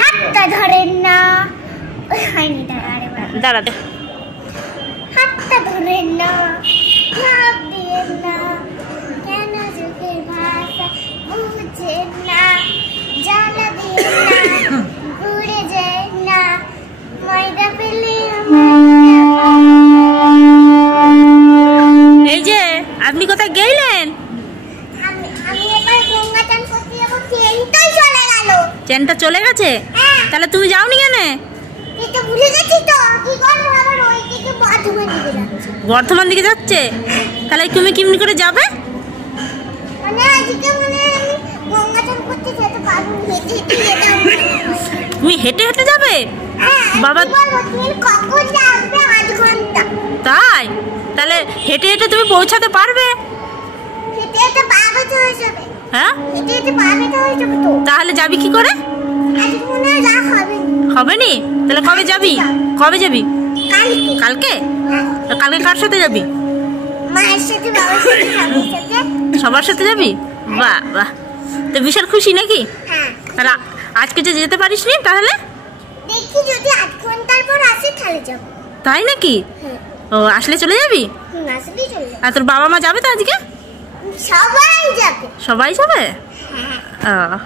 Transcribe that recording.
হাতটা ধরেন না, হয়নি, দাঁড়াতে। হাতটা ধরেন না, লাভ দিয়েন না, কেন চোখের ভাষা বুঝেন না, জ্বালা দিয়েন না, ঘুরে যায় না, ময়দা পেলে এই যে আপনি কোথায় গেলেন? আমি এবার গঙ্গা চান করতে যাবো, ট্রেনটাই চলে গেল। ট্রেনটা চলে গেছে? তাহলে তুমি যাওনি কেন? এটা ভুলে গেছি তো, কি করব, আবার ওই দিকে বর্ধমান দিকে যাচ্ছে। বর্ধমান দিকে যাচ্ছে? তাহলে তুমি কেমনি করে যাবে? মানে আজকে মানে আমি গঙ্গা চান করতে যেতে পারবো, হেঁটে হেঁটে যেতে হবে। তুমি হেঁটে হেঁটে যাবে? বাবা, তুমি কখন যাবে? 8 ঘন্টা। তাই? তাহলে হেঁটে হেঁটে তুমি পৌঁছাতে পারবে? হেঁটে হেঁটে পারবে তো হয়ে যাবে। হ্যাঁ, হেঁটে হেঁটে পারবে তো হয়ে যাবে তো। তাহলে যাবি কি করে? আজকে মনে হয় যা হবে। হবে নি? তাহলে কবে যাবি? কবে যাবি? কালকে। কালকে? কালকে কার সাথে যাবি? মায়ের সাথে, বাবার সাথে, সবার সাথে। সবার সাথে যাবি? বাহ বাহ, তো বিশাল খুশি নাকি? হ্যাঁ। তাহলে আজকে যে যেতে পারিস নি, তাহলে দেখি যদি 8 ঘন্টার পর আসে তাহলে যাবো। তাই নাকি? ও, আসলে চলে যাবি? আসলেই চলে যাবো। আর তোর বাবা মা যাবে তো আজকে? সবাই যাবে। সবাই যাবে? হ্যাঁ। ও।